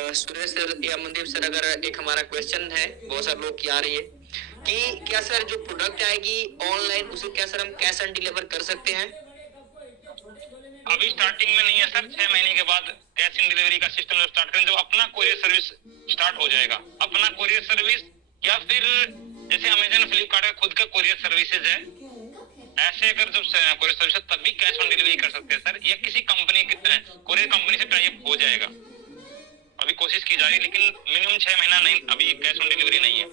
Suresh sir या Mandeep sir, अगर एक हमारा क्वेश्चन है, बहुत सारे लोग की आ रही है कि क्या सर जो प्रोडक्ट आएगी ऑनलाइन उसे क्या सर हम कैश ऑन डिलीवर कर सकते हैं? अभी स्टार्टिंग में नहीं है सर, 6 महीने के बाद कैश इन डिलीवरी का सिस्टम स्टार्ट करें, जो अपना कोरियर सर्विस स्टार्ट हो जाएगा, अपना कोरियर सर्विस, या फिर जैसे अमेजन फ्लिपकार्ट का खुद का कोरियर सर्विसेज है, ऐसे अगर जब कोरियर सर्विस तब भी कैश ऑन डिलीवरी कर सकते हैं सर, या किसी कंपनी कोरियर कंपनी से टाई अप हो जाएगा। अभी कोशिश की जा रही है, लेकिन मिनिमम 6 महीना नहीं, अभी कैश ऑन डिलीवरी नहीं है।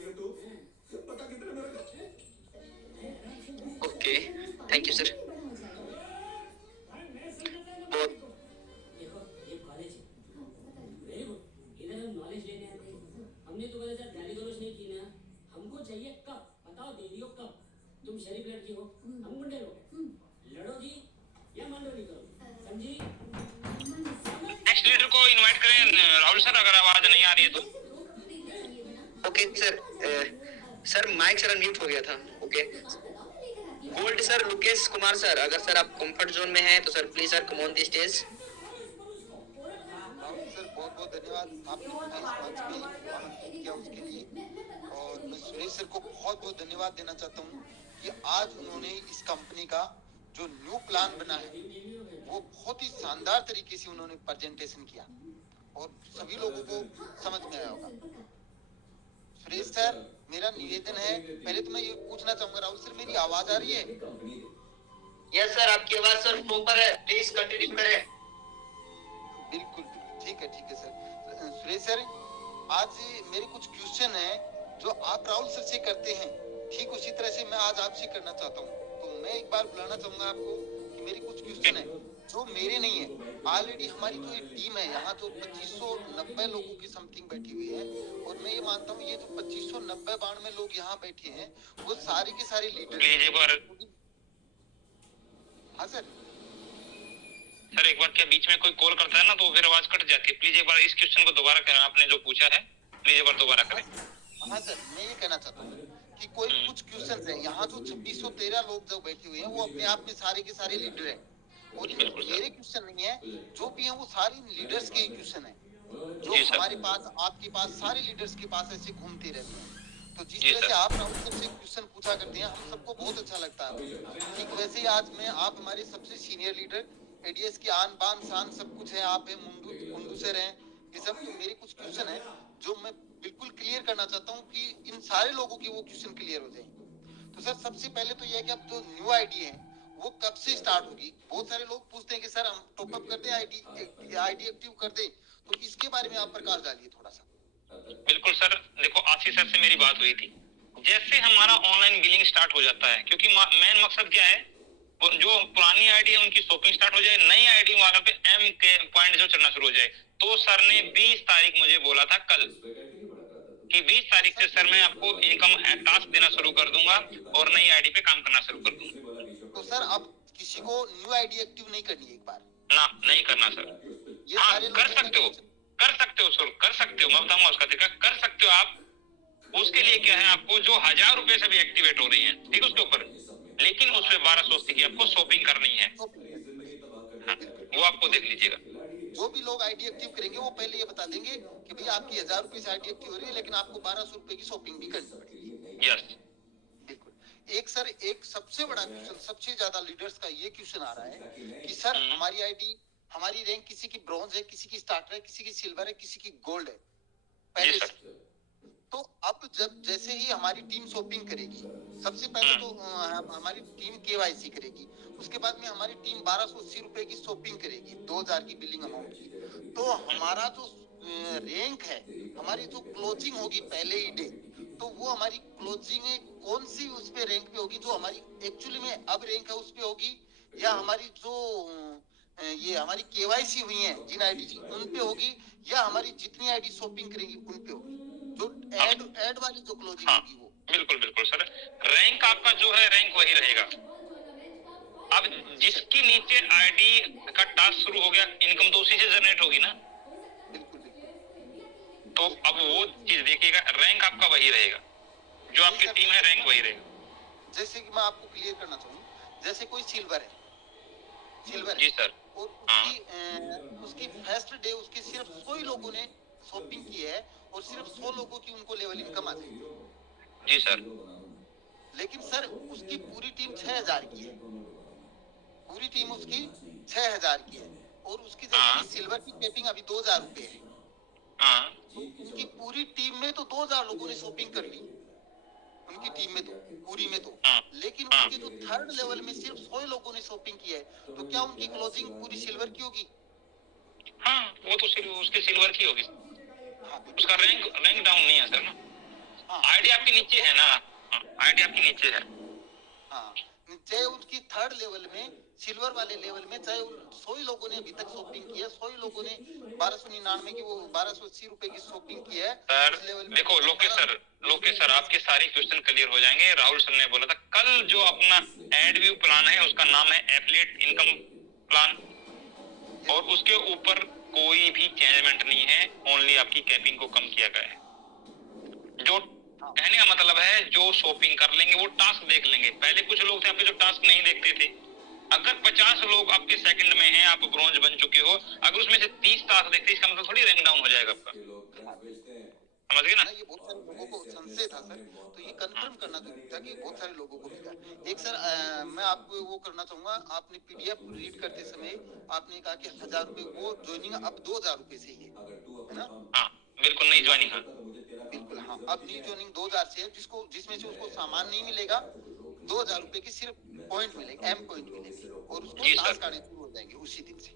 Okay, thank you sir. बहुत देखो ये कॉलेज है, वेरी गुड। इधर हम नॉलेज लेने आते हैं। हमने तुम्हारे साथ गाली गलौज नहीं की ना। हमको चाहिए कब, बताओ दे दियो कब। तुम शरीफ लड़की हो, हम गुंडे लोग। लड़ो जी या मंडोली करो, समझी? नेक्स्ट लीडर को इनवाइट करें राहुल सर, अगर आवाज नहीं आ रही है तो। Okay sir. Sir mic sir mute हो गया था। Okay, gold sir Mukesh Kumar sir, अगर सर आप कंफर्ट जोन में हैं तो sir please sir come on the stage. Rahul sir बहुत बहुत धन्यवाद, आपने मुझे इस मंच पे आमंत्रित किया उसके लिए। और मैं सुरेश सर को बहुत बहुत धन्यवाद देना चाहता हूँ कि आज उन्होंने इस कंपनी का जो न्यू प्लान बना है वो बहुत ही शानदार तरीके से उन्होंने प्रेजेंटेशन किया और सभी लोगों को समझ में आया होगा। सुरेश सर, मेरा निवेदन है, पहले तो मैं ये पूछना चाहूंगा राहुल सर, मेरी आवाज आ रही है? यस सर, आपकी आवाज सर प्रॉपर है, प्लीज कंटिन्यू करें। बिल्कुल बिल्कुल, ठीक है सर। सुरेश सर, आज मेरे कुछ क्वेश्चन है जो आप राहुल सर से करते हैं, ठीक उसी तरह से मैं आज आपसे करना चाहता हूँ। तो मैं एक बार बुलाना चाहूंगा आपको कि मेरी कुछ क्वेश्चन है जो मेरे नहीं है। ऑलरेडी हमारी जो एक टीम है यहाँ जो 2590 लोगों की समथिंग बैठी हुई है, और मैं ये मानता हूँ ये जो 2590-92 लोग यहाँ बैठे हैं वो सारे के सारे लीडर। हाँ सर। सर एक बार क्या बीच में कोई कॉल करता है ना तो फिर आवाज कट जाती है, प्लीज एक बार इस क्वेश्चन को दोबारा करें, आपने जो पूछा है प्लीज एक बार दोबारा करें। हाँ सर, मैं ये कहना चाहता हूँ कि कोई कुछ क्वेश्चन है यहाँ जो 2613 लोग जो बैठे हुए हैं वो अपने आप में सारे के सारे लीडर हैं, और ये मेरे क्वेश्चन नहीं है, जो भी है वो सारी लीडर्स के क्वेश्चन है जो हमारे पास आपके पास सारे लीडर्स के पास ऐसे घूमते रहते हैं। तो जिस तरह से आप राहुल सर से क्वेश्चन पूछा करते हैं हम सबको बहुत अच्छा लगता है। ठीक वैसे ही आज मैं, आप हमारे सबसे सीनियर लीडर, एडीएस की आन बान शान सब कुछ है, आप है मुंडू सर हैं, ये सब। तो मेरे कुछ क्वेश्चन है जो मैं बिल्कुल क्लियर करना चाहता हूँ कि इन सारे लोगों की वो क्वेश्चन क्लियर हो जाए। तो सर सबसे पहले तो यह है कि अब जो न्यू आईडी है वो कब से स्टार्ट होगी? बहुत सारे लोग पूछते हैं कि सर हम टॉप अप कर दें, आईडी एक्टिव कर दें, तो इसके बारे में आप प्रकाश डालिए थोड़ा सा। बिल्कुल सर, देखो आशीष सर से मेरी बात हुई थी, जैसे हमारा ऑनलाइन बिलिंग स्टार्ट हो जाता है, क्योंकि मेन मकसद क्या है, जो पुरानी आईडी है उनकी शॉपिंग स्टार्ट हो जाए, नई आईडी वालों पे एम के पॉइंट जो चढ़ना शुरू हो जाए। तो सर ने 20 तारीख मुझे बोला था कल कि 20 तारीख से सर मैं आपको इनकम टास्क देना शुरू कर दूंगा और नई आईडी पे काम करना शुरू कर दूंगा। तो सर अब किसी को न्यू आईडी एक्टिव नहीं करनी है एक बार? ना, नहीं करना सर। ये हाँ, सारे कर सकते हो सर, कर सकते हो, मैं बताऊंगा उसका तरीका, कर सकते हो आप। उसके लिए क्या है, आपको जो 1000 रुपए से भी एक्टिवेट हो रही है, ठीक है, उसके ऊपर, लेकिन उसमें 1200 की आपको शॉपिंग करनी है। हाँ, वो आपको देख लीजिएगा। जो भी लोग आईडी एक्टिव करेंगे वो पहले ये बता देंगे कि भैया आपकी 1000 रुपए से आईडी एक्टिव हो रही है, लेकिन आपको 1200 रुपए की शॉपिंग भी करनी पड़ेगी। यस बिल्कुल। एक सर, एक सबसे बड़ा क्वेश्चन, सबसे ज्यादा लीडर्स का ये क्वेश्चन आ रहा है कि सर हमारी आईडी, हमारी रैंक किसी की ब्रॉन्ज है, किसी की स्टार्टर है, किसी की सिल्वर है, किसी की गोल्ड है पहले से। तो अब जब जैसे ही हमारी टीम शॉपिंग करेगी, सबसे पहले तो हमारी टीम केवाईसी करेगी, उसके बाद में हमारी टीम 1280 रुपए की शॉपिंग करेगी 2000 की बिलिंग अमाउंट की। तो हमारा जो रैंक है, हमारी जो क्लोजिंग होगी पहले ही डे, तो वो हमारी क्लोजिंग कौन सी उस पे रैंक पे होगी, जो हमारी एक्चुअली में अब रैंक है उस पे होगी, या हमारी जो ये हमारी केवाईसी हुई है जिन आईडी की उन पे होगी, या हमारी जितनी आईडी शॉपिंग करेंगी उन पे होगी, जो ऐड वाली जो क्लोजिंग होगी वो? बिल्कुल बिल्कुल सर, रैंक आपका जो है रैंक वही रहेगा। अब जिसकी नीचे आईडी का टास्क शुरू हो गया, इनकम तो उसी से जनरेट होगी ना। तो अब वो चीज देखिएगा, रैंक आपका वही रहेगा, जो आपकी टीम है रैंक वही रहेगा। जैसे कि मैं आपको क्लियर करना चाहूँ, जैसे कोई सिल्वर है, जी सर, और उसकी फर्स्ट डे उसके सिर्फ 100 ही लोगों ने शॉपिंग की है और सिर्फ 100 लोगों की उनको लेवल इनकम आ जाएगी। जी सर। लेकिन सर उसकी पूरी टीम 6000 की है, पूरी टीम उसकी 6000 की है और उसकी जैसे हाँ। कि सिल्वर की कैपिंग अभी 2000 रुपए है, हाँ तो उसकी पूरी टीम में तो 2000 लोगों ने शॉपिंग कर ली, उनकी टीम में तो पूरी में तो। हाँ लेकिन हाँ उनके जो थर्ड लेवल में सिर्फ 100 लोगों ने शॉपिंग की है, तो क्या उनकी क्लोजिंग पूरी सिल्वर की होगी? हाँ, वो तो सिर्फ उसकी सिल्वर की होगी, हाँ उसका रैंक रैंक डाउन नहीं है सर ना। हाँ आईडी आपके नीचे है ना। हाँ, आईडी आपके नीचे है। हाँ, चाहे उसकी थर्ड लेवल में सिल्वर वाले लेवल में चाहे 100 ही लोगों ने अभी तक शॉपिंग की है, 100 ही लोगों ने 1299 की वो 1280 रुपए की शॉपिंग की है सर उस लेवल में। देखो लोकेश सर आपके सारे क्वेश्चन क्लियर हो जाएंगे। राहुल सर ने बोला था कल जो अपना एड व्यू प्लान है उसका नाम है एफिलिएट इनकम प्लान, और उसके ऊपर कोई भी चेंजमेंट नहीं है, ओनली आपकी कैपिंग को कम किया गया है। जो कहने का मतलब है जो शॉपिंग कर लेंगे वो टास्क देख लेंगे। पहले कुछ लोग थे आपके जो टास्क नहीं देखते थे, अगर 50 लोग आपके सेकंड में हैं, आप ब्रॉन्ज बन चुके हो, अगर उसमें से 30 टास्क देखते इसका मतलब थोड़ी रैंक डाउन हो जाएगा आपका, समझ गए ना। ये बहुत सारे लोगों को संशय था सर, तो ये कंफर्म करना था कि बहुत सारे लोगों को मिला। एक सर मैं आपको वो करना चाहूंगा, आपने पीडीएफ रीड करते समय आपने कहा कि 1000 रुपए वो ज्वाइनिंग अब 2000 रुपए से ही है ना? हाँ बिल्कुल नहीं ज्वाइनिंग। हाँ बिल्कुल हाँ, अब न्यू ज्वाइनिंग 2000 से है, जिसमें से उसको सामान नहीं मिलेगा, 2000 रुपए की सिर्फ पॉइंट मिलेगी, एम पॉइंट मिलेगी और उसको जी सर। टास्क आने शुरू हो जाएंगे उसी दिन से।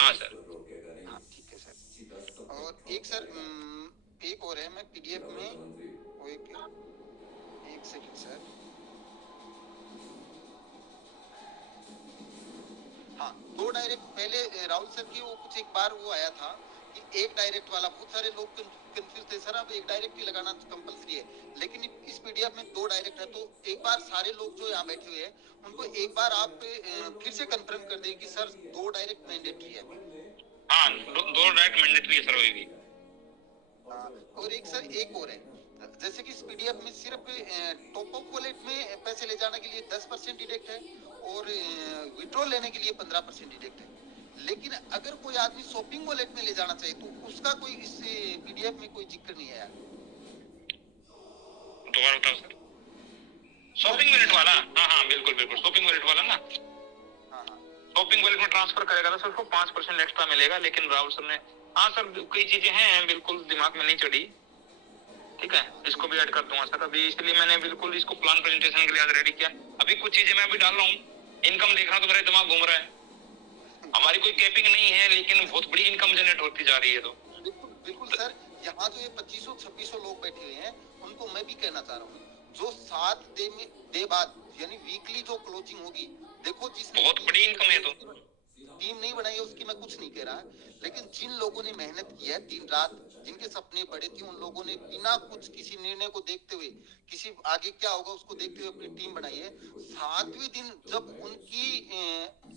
हाँ सर। हाँ ठीक है सर। और एक सर एक और है, मैं पीडीएफ में वो एक सेकंड सर। हाँ, 2 डायरेक्ट पहले राहुल सर की वो कुछ एक बार वो आया था कि एक डायरेक्ट वाला, बहुत सारे लोग कंफ्यूज थे सर, अब एक डायरेक्ट ही लगाना कंपलसरी है, लेकिन इस पीडीएफ में 2 डायरेक्ट है, तो एक बार सारे लोग जो यहाँ बैठे हुए हैं उनको एक बार आप फिर से कंफर्म कर दें कि सर 2 डायरेक्ट मैंडेटरी है। हाँ, दो डायरेक्ट मैंडेटरी है सर वही भी। और एक सर एक और है, जैसे कि इस पीडीएफ में सिर्फ टॉप अप वॉलेट में पैसे ले जाने के लिए 10% डिडक्ट है और विड्रॉल लेने के लिए 15% डिडक्ट है, लेकिन अगर कोई आदमी शॉपिंग वॉलेट में ले जाना चाहे तो उसका कोई इस पीडीएफ में कोई जिक्र नहीं है यार। दोबारा बताओ सर। शॉपिंग वॉलेट वाला, हाँ हाँ बिल्कुल बिल्कुल शॉपिंग वॉलेट वाला ना। हाँ हाँ शॉपिंग वॉलेट में ट्रांसफर करेगा तो सर उसको 5% एक्स्ट्रा मिलेगा, लेकिन राहुल सर ने, हाँ सर कई चीजें हैं बिल्कुल दिमाग में नहीं चढ़ी, ठीक है, इसको भी ऐड कर दूंगा सर अभी, इसलिए मैंने बिल्कुल इसको प्लान प्रेजेंटेशन के लिए आज रेडी किया। अभी कुछ चीजें मैं अभी डाल रहा हूँ, इनकम देख रहा तो मेरा दिमाग घूम रहा है। हमारी कोई कैपिंग नहीं है लेकिन बहुत बड़ी इनकम जनरेट होती जा रही है। तो बिल्कुल बिल्कुल सर, यहाँ जो ये 2500-2600 लोग बैठे हुए हैं उनको मैं भी कहना चाह रहा हूँ, जो 7 डे बाद यानी वीकली जो क्लोजिंग होगी, देखो जिसने बहुत बड़ी इनकम है, तो टीम नहीं बनाई है उसकी मैं कुछ नहीं कह रहा, लेकिन जिन लोगों ने मेहनत की है दिन रात, जिनके सपने बड़े थे, उन लोगों ने बिना कुछ किसी निर्णय को देखते हुए, किसी आगे क्या होगा उसको देखते हुए अपनी टीम बनाई है। 7वें दिन जब उनकी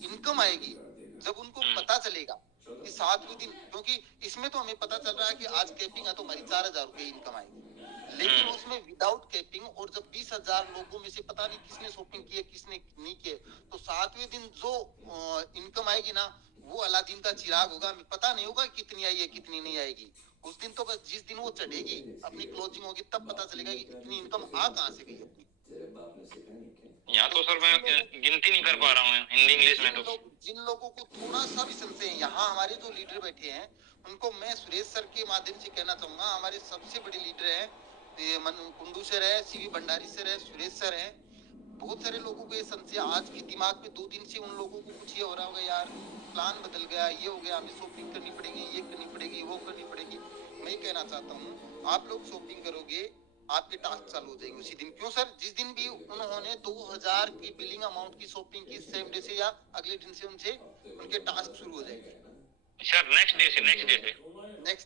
इनकम आएगी, जब उनको पता चलेगा कि 7वें दिन, क्योंकि इसमें तो हमें पता चल रहा है कि आज कैपिंग है तो हमारी 4000 रुपए इनकम आएगी, लेकिन उसमें विदाउट कैपिंग और जब 20,000 लोगों में से पता नहीं किसने शॉपिंग की है किसने नहीं की है, तो 7वें दिन जो इनकम आएगी ना, वो अलादीन का चिराग होगा, हमें पता नहीं होगा कितनी आई है कितनी नहीं आएगी। उस दिन तो बस जिस दिन वो चढ़ेगी, अपनी क्लोजिंग होगी, तब पता चलेगा कि इतनी इनकम आ कहाँ से गई अपनी। यहाँ तो सर मैं गिनती नहीं कर पा रहा हूँ हिंदी इंग्लिश में। तो जिन लोगों को थोड़ा सा भी संशय है, यहाँ हमारे जो लीडर बैठे हैं उनको मैं सुरेश सर के माध्यम से कहना चाहूंगा, हमारे सबसे बड़े लीडर है कुंडू सर है, सीवी भंडारी सर है, सुरेश सर है। बहुत सारे लोगों को ये संशय आज के दिमाग में 2 दिन से, उन लोगों को कुछ ये हो रहा होगा यार प्लान बदल गया, ये हो गया, हमें शॉपिंग करनी पड़ेगी, ये करनी पड़ेगी, वो करनी पड़ेगी। मैं कहना चाहता हूँ आप लोग शॉपिंग करोगे, आपके टास्क चालू हो जाएंगे उसी दिन। क्यों सर, जिस दिन भी उन्होंने 2000 की बिलिंग अमाउंट की शॉपिंग की, सेम डे से या अगले दिन से उनसे उनके टास्क शुरू हो जाएंगे सर। नेक्स्ट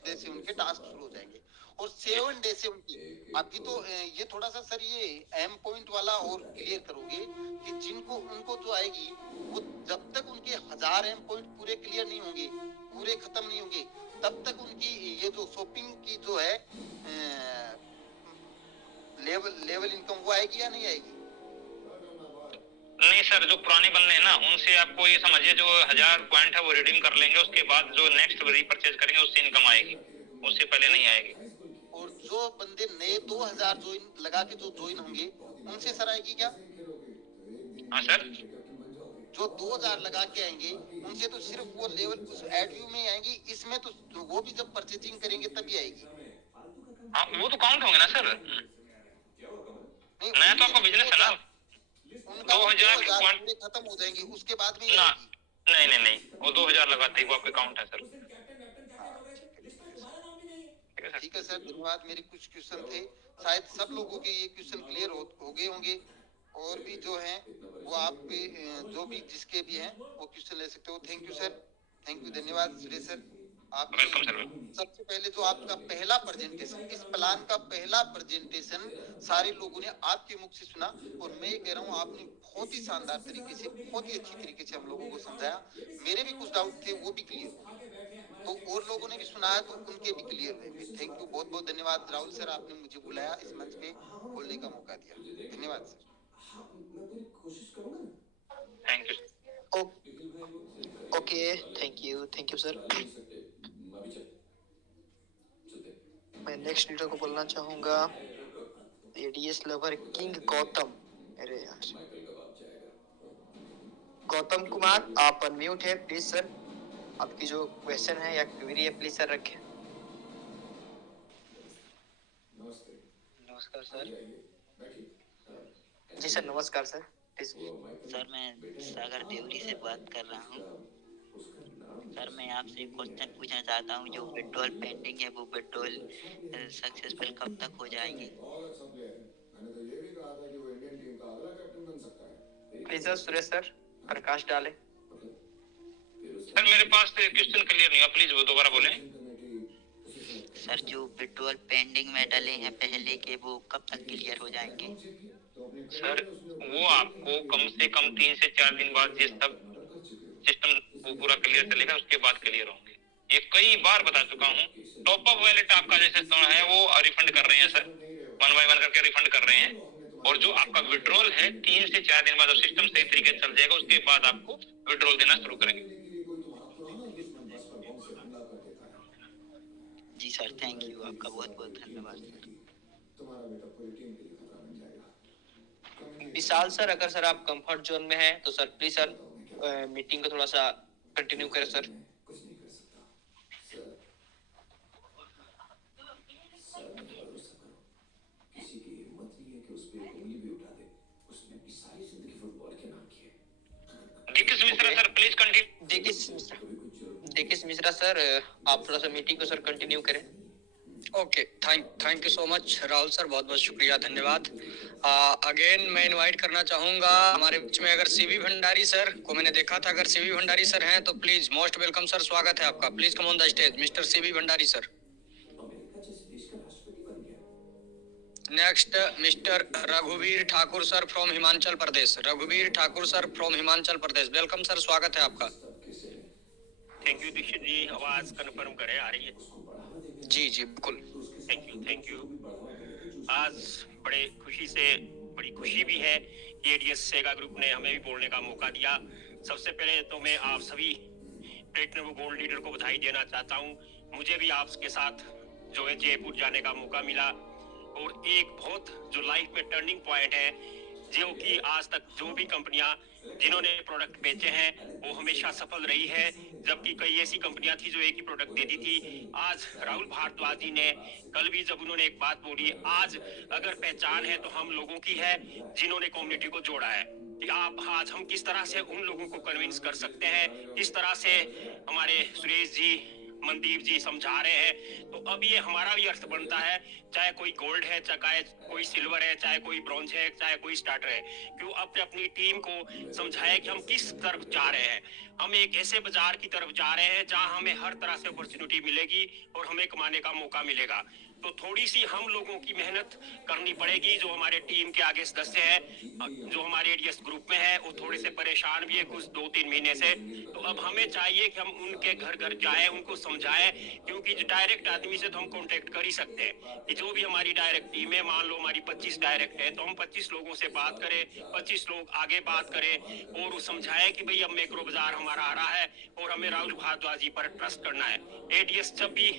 डे से उनके टास्क शुरू हो जाएंगे और 7 डे से उनकी। अभी तो ये थोड़ा सा सर ये एम पॉइंट वाला और क्लियर करोगे कि जिनको उनको जो आएगी वो जब तक उनके 1000 एम पॉइंट पूरे क्लियर नहीं होंगे, पूरे खत्म नहीं होंगे, तब तक उनकी ये जो शॉपिंग की जो है लेवल इनकम वो आएगी या नहीं आएगी? नहीं सर, जो पुराने बंदे हैं ना उनसे आपको ये समझिए जो 1000 पॉइंट है वो रिडीम कर लेंगे, उसके बाद जो नेक्स्ट रीपरचेज करेंगे उससे इनकम आएगी। उससे पहले नहीं आएगी। और जो बंदे नए 2000 ज्वाइन लगा के जो ज्वाइन होंगे उनसे सर आएगी क्या? हाँ सर, जो 2000 लगा के आएंगे उनसे तो सिर्फ वो लेवल उस एडव्यू में आएंगी, इसमें तो वो भी जब परचेजिंग करेंगे तभी आएगी। हाँ वो तो काउंट होंगे ना सर, नहीं, नया तो आपका बिजनेस है ना। उनका 2000 पूरे खत्म हो जाएंगे उसके बाद में ही ना, आएगी। नहीं नहीं नहीं, वो 2000 लगाते ही वो आपके काउंट है सर। ठीक है सर, धन्यवाद। मेरे कुछ क्वेश्चन थे, शायद सब लोगों के ये क्वेश्चन क्लियर हो गए होंगे। और भी जो हैं वो आप पे जो भी जिसके भी हैं वो क्वेश्चन ले सकते हो। Thank you sir, thank you, धन्यवाद सुरेश सर। आप वेलकम सर। सबसे पहले जो आपका पहला प्रेजेंटेशन, इस प्लान का पहला प्रेजेंटेशन सारे लोगों ने आपके मुख से सुना, और मैं ये कह रहा हूँ आपने बहुत ही शानदार तरीके से, बहुत ही अच्छी तरीके से हम लोगों को समझाया। मेरे भी कुछ डाउट थे वो भी क्लियर हुए, तो और लोगों ने भी सुनाया तो उनके भी क्लियर हुए। थैंक यू, बहुत बहुत धन्यवाद राहुल सर, आपने मुझे बुलाया, इस मंच पे बोलने का मौका दिया। धन्यवाद sir. Thank you. Okay, thank you sir. मैं नेक्स्ट लीडर को बोलना चाहूंगा, एडीएस लवर किंग गौतम। अरे यार, गौतम कुमार आप अनम्यूट है, प्लीज सर आपकी जो क्वेश्चन है या क्वेरी है प्लीज सर रखें। नमस्कार सर। जी सर, नमस्कार सर, प्लीज। सर मैं सागर देवरी से बात कर रहा हूँ। सर मैं आपसे क्वेश्चन पूछना चाहता हूँ, जो पेट्रोल पेंडिंग है वो पेट्रोल सक्सेसफुल कब तक हो जाएंगे? प्लीज सर, सुरेश सर प्रकाश डाले। सर मेरे पास क्वेश्चन क्लियर नहीं हुआ, प्लीज वो दोबारा बोलें। सर जो पेट्रोल पेंडिंग में डले हैं पहले के, वो कब तक क्लियर हो जाएंगे? सर वो आपको कम से कम 3 से 4 दिन बाद ये सब सिस्टम वो पूरा क्लियर चलेगा, उसके बाद क्लियर होंगे। ये कई बार बता चुका हूँ। टॉप अप वैलेट आपका जैसे है वो रिफंड कर रहे हैं सर, 1 बाय 1 करके रिफंड कर रहे हैं। और जो आपका विड्रॉल है 3 से 4 दिन बाद जब सिस्टम सही तरीके से चल जाएगा उसके बाद आपको विड्रॉल देना शुरू करेंगे। जी सर, थैंक यू, आपका बहुत बहुत धन्यवाद सर। विशाल सर, अगर सर आप कंफर्ट जोन में हैं तो सर प्लीज सर मीटिंग को थोड़ा सा कंटिन्यू करें sir. Decays Mishra sir please continue. Decays Mishra sir, आप थोड़ा सा मीटिंग को सर कंटिन्यू करें। Okay, thank you so much Rahul sir, बहुत बहुत शुक्रिया, धन्यवाद। अगेन मैं इनवाइट करना चाहूंगा हमारे बीच में, अगर सीवी भंडारी सर को मैंने देखा था, अगर सीवी भंडारी सर हैं तो प्लीज मोस्ट वेलकम सर, स्वागत है आपका। Please come on the stage mister CV Bhandari sir. Next mister रघुवीर ठाकुर सर फ्रॉम हिमाचल प्रदेश। रघुवीर Thakur sir from Himachal Pradesh, welcome sir, स्वागत है आपका। थैंक यू दीक्षित जी, आवाज कंफर्म करें, आ रही है? जी जी बिल्कुल। Thank you. आज बड़ी खुशी भी है कि एडीएस सेगा ग्रुप ने हमें भी बोलने का मौका दिया। सबसे पहले तो मैं आप सभी प्लेटिनम गोल्ड लीडर को बधाई देना चाहता हूं। मुझे भी आपके साथ जो है जयपुर जाने का मौका मिला, और एक बहुत जो लाइफ में टर्निंग पॉइंट है, जो कि आज तक जो भी कंपनियां जिन्होंने प्रोडक्ट बेचे हैं वो हमेशा सफल रही है, जबकि कई ऐसी कंपनियां थी जो एक ही प्रोडक्ट देती थी। आज राहुल भारद्वाज जी ने कल भी जब उन्होंने एक बात बोली, आज अगर पहचान है तो हम लोगों की है जिन्होंने कम्युनिटी को जोड़ा है, कि आप आज हम किस तरह से उन लोगों को कन्विंस कर सकते हैं, किस तरह से हमारे सुरेश जी, मनदीप जी समझा रहे हैं। तो अब ये हमारा भी अर्थ बनता है, चाहे कोई गोल्ड है, चाहे कोई सिल्वर है, चाहे कोई ब्रॉन्ज है, चाहे कोई स्टार्टर है, क्यों अपनी टीम को समझाए कि हम किस तरफ जा रहे हैं। हम एक ऐसे बाजार की तरफ जा रहे हैं जहां हमें हर तरह से अपॉर्चुनिटी मिलेगी और हमें कमाने का मौका मिलेगा। तो थोड़ी सी हम लोगों की मेहनत करनी पड़ेगी। जो हमारे टीम के आगे सदस्य है, जो हमारे एडीएस ग्रुप में है, वो थोड़े से परेशान भी है कुछ 2-3 महीने से। तो अब हमें चाहिए कि हम उनके घर घर जाए, उनको समझाएं, क्योंकि जो डायरेक्ट आदमी से तो हम कांटेक्ट कर ही सकते हैं कि जो भी हमारी डायरेक्ट टीम है, मान लो हमारी 25 डायरेक्ट है, तो हम 25 लोगों से बात करें, 25 लोग आगे बात करें और समझाएं कि भाई अब मैक्रो बाजार हमारा आ रहा है और हमें राहुल भारद्वाज जी पर ट्रस्ट करना है। एडीएस जब भी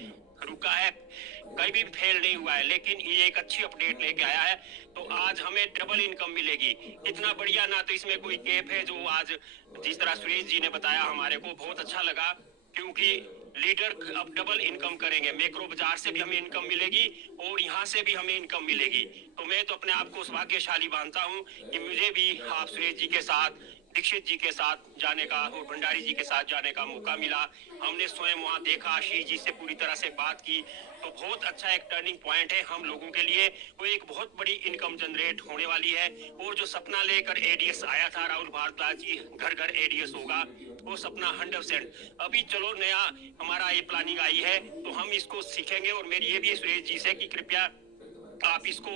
रुका है, कहीं भी फेल नहीं हुआ है, लेकिन ये एक अच्छी अपडेट लेके आया है। तो आज हमें डबल इनकम मिलेगी, इतना बढ़िया। ना तो इसमें कोई गैप है, जो आज जिस तरह सुरेश जी ने बताया हमारे को बहुत अच्छा लगा, क्योंकि लीडर अब डबल इनकम करेंगे, मैक्रो बाजार से भी हमें इनकम मिलेगी और यहाँ से भी हमें इनकम मिलेगी। तो मैं तो अपने आप को भाग्यशाली मानता हूँ कि मुझे भी आप सुरेश जी के साथ, दीक्षित जी के साथ जाने का और भंडारी जी के साथ जाने का मौका मिला। हमने स्वयं वहां देखा, आशीष जी से पूरी तरह से बात की, तो बहुत अच्छा एक टर्निंग पॉइंट है हम लोगों के लिए। वो एक बहुत बड़ी इनकम जनरेट होने वाली है। और जो सपना लेकर एडीएस आया था राहुल भारद्वाज जी, घर घर एडीएस होगा, वो सपना 100%। अभी चलो नया हमारा ये प्लानिंग आई है, तो हम इसको सीखेंगे। और मेरी ये भी सुरेश जी से कि कृपया आप इसको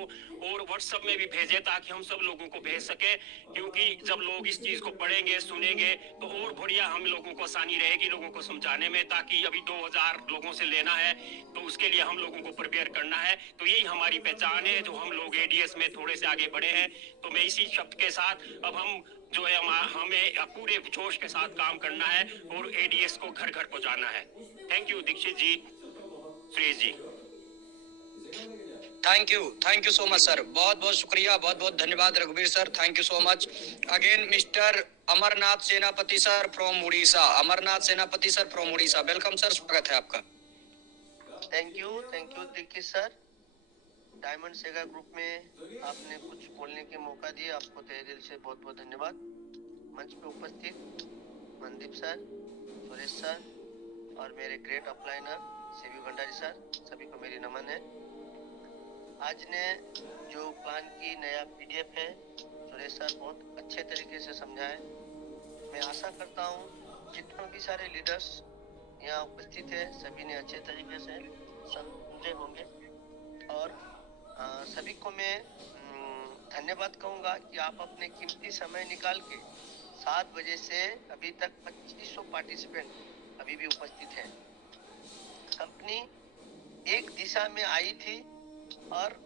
और व्हाट्सएप में भी भेजें, ताकि हम सब लोगों को भेज सके, क्योंकि जब लोग इस चीज को पढ़ेंगे, सुनेंगे, तो और बढ़िया हम लोगों को आसानी रहेगी लोगों को समझाने में। ताकि अभी 2000 लोगों से लेना है, तो उसके लिए हम लोगों को प्रिपेयर करना है। तो यही हमारी पहचान है, जो हम लोग एडीएस में थोड़े से आगे बढ़े हैं। तो मैं इसी शब्द के साथ अब हम जो है हमें पूरे जोश के साथ काम करना है और एडीएस को घर घर पहुंचाना है। Thank you Dikshit ji, Suresh ji. Thank you so much sir, बहुत बहुत शुक्रिया, बहुत बहुत धन्यवाद रघुवीर sir, thank you so much. Again mister Amarnath Senapati sir from Orissa, Amarnath Senapati sir from Orissa, welcome sir, स्वागत है आपका। Thank you Dikshit sir. Diamond सेगा ग्रुप में आपने कुछ बोलने के मौका दिए, आपको तहे दिल से बहुत बहुत धन्यवाद। मंच पे उपस्थित मनदीप सर, सुरेश सर और मेरे great upliner CV Bhandari sir, सभी को मेरी नमन है। आज ने जो प्लान की नया पीडीएफ है, सुरेश सर बहुत अच्छे तरीके से समझाए। मैं आशा करता हूँ जितने भी सारे लीडर्स यहाँ उपस्थित है, सभी ने अच्छे तरीके से समझे होंगे। और सभी को मैं धन्यवाद कहूँगा कि आप अपने कीमती समय निकाल के 7 बजे से अभी तक 2500 पार्टिसिपेंट अभी भी उपस्थित हैं। कंपनी एक दिशा में आई थी और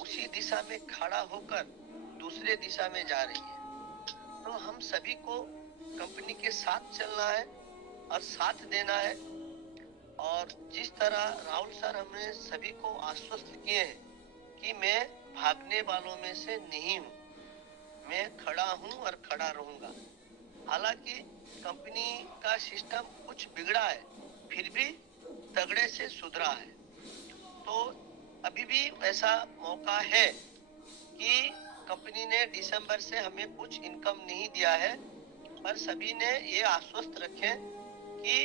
उसी दिशा में खड़ा होकर दूसरे दिशा में जा रही है। तो हम सभी को कंपनी के साथ चलना है और साथ देना है। और जिस तरह राहुल सर हमने सभी को आश्वस्त किए हैं कि मैं भागने वालों में से नहीं हूँ, मैं खड़ा हूँ और खड़ा रहूंगा। हालांकि कंपनी का सिस्टम कुछ बिगड़ा है, फिर भी तगड़े से सुधरा है। तो अभी भी ऐसा मौका है कि कंपनी ने दिसंबर से हमें कुछ इनकम नहीं दिया है, पर सभी ने ये आश्वस्त रखे कि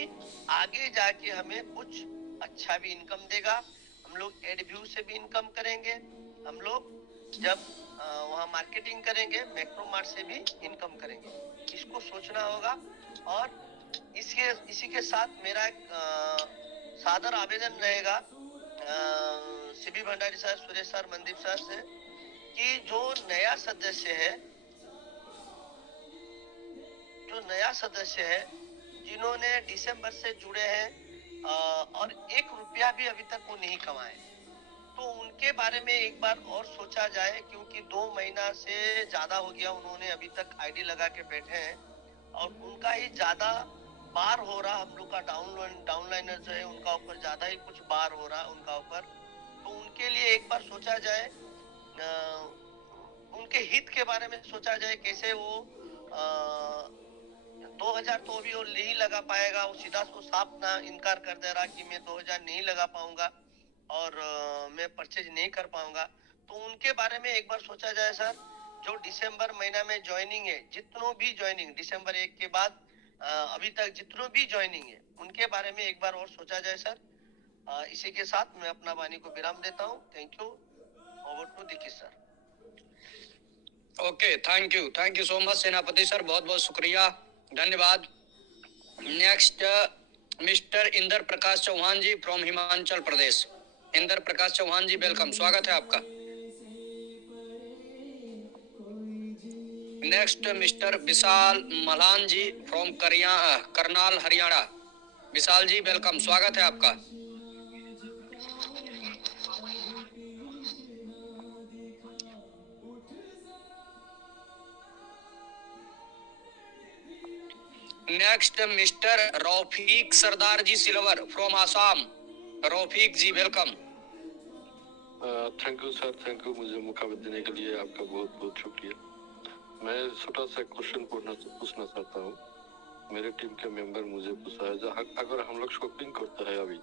आगे जाके हमें कुछ अच्छा भी इनकम देगा। हम लोग एडव्यू से भी इनकम करेंगे, हम लोग जब वहाँ मार्केटिंग करेंगे मैक्रो मार्ट से भी इनकम करेंगे। इसको सोचना होगा। और इसी के साथ मेरा एक सादर आवेदन रहेगा CB Bhandari sir, Suresh sir, Mandeep sir से कि जो नया सदस्य है जिन्होंने दिसंबर से जुड़े हैं और 1 रुपया भी अभी तक वो नहीं कमाए, तो उनके बारे में एक बार और सोचा जाए, क्योंकि 2 महीना से ज्यादा हो गया उन्होंने अभी तक आईडी लगा के बैठे हैं और उनका ही ज्यादा बार हो रहा। हम लोग का डाउनलाइनर जो है उनका ऊपर ज्यादा ही कुछ बार हो रहा उनका ऊपर। तो उनके लिए एक बार सोचा जाए, उनके हित के बारे में सोचा जाए, कैसे वो 2000 तो अभी वो नहीं लगा पाएगा। वो सीधा साफ ना इनकार कर दे रहा कि मैं 2000 नहीं लगा पाऊंगा और मैं परचेज नहीं कर पाऊंगा। तो उनके बारे में एक बार सोचा जाए सर। जो दिसंबर महीना में ज्वाइनिंग है, जितनों भी ज्वाइनिंग दिसंबर 1 के बाद अभी तक जितनों भी ज्वाइनिंग है, उनके बारे में एक बार और सोचा जाए सर। इसी के साथ मैं अपना वाणी को विराम देता हूँ। Thank you. Over to Dikshit sir. Okay, thank you so much Senapati sir, बहुत बहुत शुक्रिया, धन्यवाद। Next mister Indra Prakash Chauhan ji from Himachal Pradesh. Indra Prakash Chauhan ji, welcome, स्वागत है आपका। Next mister Vishal Malan ji from Karnal Haryana. Vishal ji welcome, स्वागत है आपका। Next mister Raufiq Sardar ji silver from Assam. Rafiq ji welcome. Thank you sir, thank you मुझे मौका देने के लिए आपका बहुत बहुत शुक्रिया। मैं छोटा सा क्वेश्चन पूछना चाहता हूँ। मेरे टीम के मेंबर मुझे पूछा है, जहाँ अगर हम लोग शॉपिंग करते हैं अभी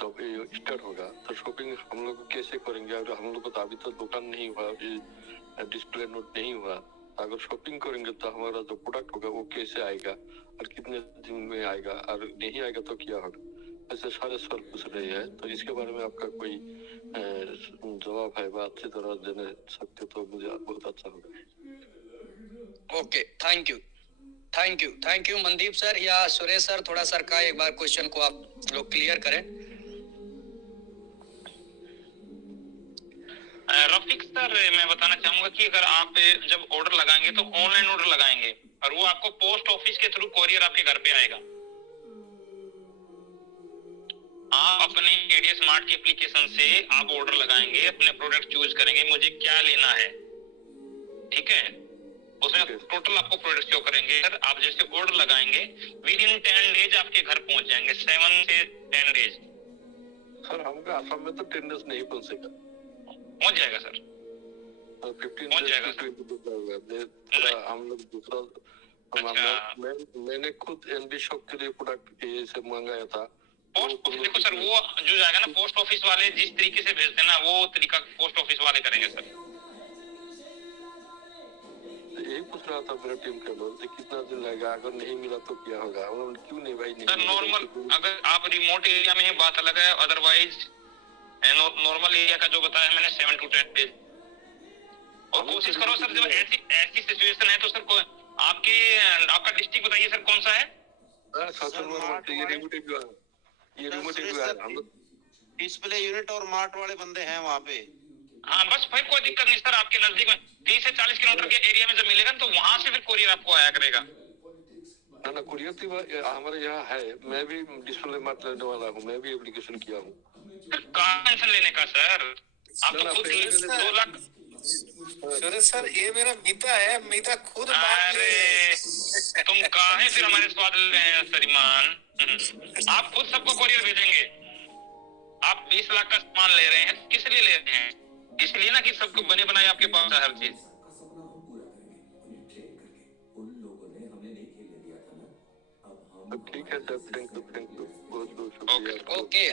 जब ये स्टार्ट होगा तो शॉपिंग हम लोग कैसे करेंगे? अगर हम लोग को तो अभी तो दुकान नहीं हुआ, अभी डिस्प्ले नोट नहीं हुआ, अगर शॉपिंग करेंगे तो हमारा जो प्रोडक्ट होगा वो कैसे आएगा और कितने दिन में आएगा, और नहीं आएगा तो क्या होगा? ऐसे सारे सवाल पूछ रहे हैं, तो इसके बारे में आपका कोई जवाब है बात अच्छी तरह देने सकते तो मुझे बहुत अच्छा होगा। Okay, thank you thank you thank you. Mandeep sir या सुरेश सर, थोड़ा सर का एक बार क्वेश्चन को आप लोग क्लियर करें। रफीक सर, मैं बताना चाहूंगा कि अगर आप जब ऑर्डर लगाएंगे तो ऑनलाइन ऑर्डर लगाएंगे और वो आपको पोस्ट ऑफिस के थ्रू कोरियर आपके घर पे आएगा। आप अपने एडीएस स्मार्ट की एप्लीकेशन से आप ऑर्डर लगाएंगे, अपने प्रोडक्ट चूज करेंगे मुझे क्या लेना है, ठीक है? उसमें टोटल आपको प्रोडक्ट शो करेंगे। सर आप जैसे ऑर्डर लगाएंगे विद इन 10 डेज आपके घर पहुंच जाएंगे, 7 से 10 डेज। सर हमको आसाम में तो 10 डेज नहीं पहुंचेगा। पहुंच जाएगा सर, 15 पहुंच जाएगा सर। हम लोग दूसरा मैंने खुद एनबी शॉप के लिए प्रोडक्ट से मंगाया था। पोस्ट देखो सर, वो जो जाएगा ना पोस्ट ऑफिस वाले जिस तरीके से भेजते हैं ना, वो तरीका पोस्ट ऑफिस वाले करेंगे सर। यही पूछ रहा था मेरा टीम के लोग, कितना दिन लगेगा, अगर नहीं मिला तो क्या होगा? क्यों नहीं भाई? नहीं सर नॉर्मल, अगर आप रिमोट एरिया में बात अलग है, अदरवाइज नॉर्मल एरिया का जो बताया मैंने 7 to 10 डेज। और कोशिश करो सर, जब ऐसी सिचुएशन है तो सर आपका डिस्ट्रिक्ट बताइए सर कौन सा है? ये रिमोट एरिया है। हम डिस्प्ले यूनिट और मार्ट वाले बंदे हैं वहाँ पे। हाँ बस फिर कोई दिक्कत नहीं सर, आपके नजदीक में 30 से 40 किलोमीटर के एरिया में जब मिलेगा तो वहां से फिर कोरियर आपको आया करेगा। ना कुरियर तो हमारे यहाँ है, मैं भी डिस्प्ले मार्ट लेने वाला हूँ, मैं भी एप्लीकेशन किया हूँ। कहाँ टेंशन लेने का सर, आप तो खुद 2 लाख। सर ये मेरा मीता है, मीता खुद। अरे तुम काहे फिर हमारे स्वाद ले रहे हैं श्रीमान? आप खुद सबको कोरियर भेजेंगे। आप 20 लाख का सामान ले रहे हैं, किस लिए ले रहे हैं? इसलिए ना कि सबको बने बनाए आपके पास है हर चीज। ठीक है सर, थैंक यू बहुत बहुत शुक्रिया। Okay,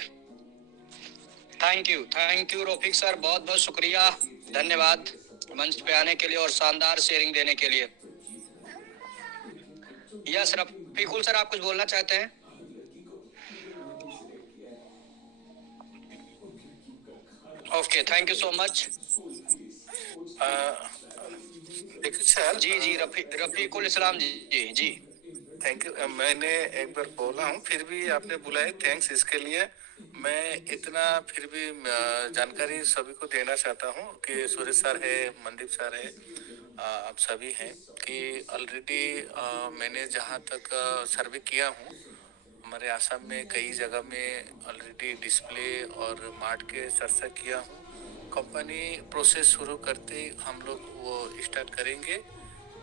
thank you Rafiq sir, बहुत बहुत शुक्रिया, धन्यवाद मंच पे आने के लिए और शानदार शेयरिंग देने के लिए। यस रफीकुल सर, आप कुछ बोलना चाहते हैं? Okay, thank you so much. देखिए सर, जी रफीकुल इस्लाम जी थैंक यू। मैंने एक बार बोला हूँ, फिर भी आपने बुलाए, थैंक्स इसके लिए। मैं इतना फिर भी जानकारी सभी को देना चाहता हूँ कि सुरेश सर है, मनदीप सर है, आप सभी हैं कि ऑलरेडी मैंने जहाँ तक सर्वे किया हूँ हमारे आसाम में कई जगह में ऑलरेडी डिस्प्ले और मार्ट के चर्चा किया हूँ। कंपनी प्रोसेस शुरू करते हम लोग वो स्टार्ट करेंगे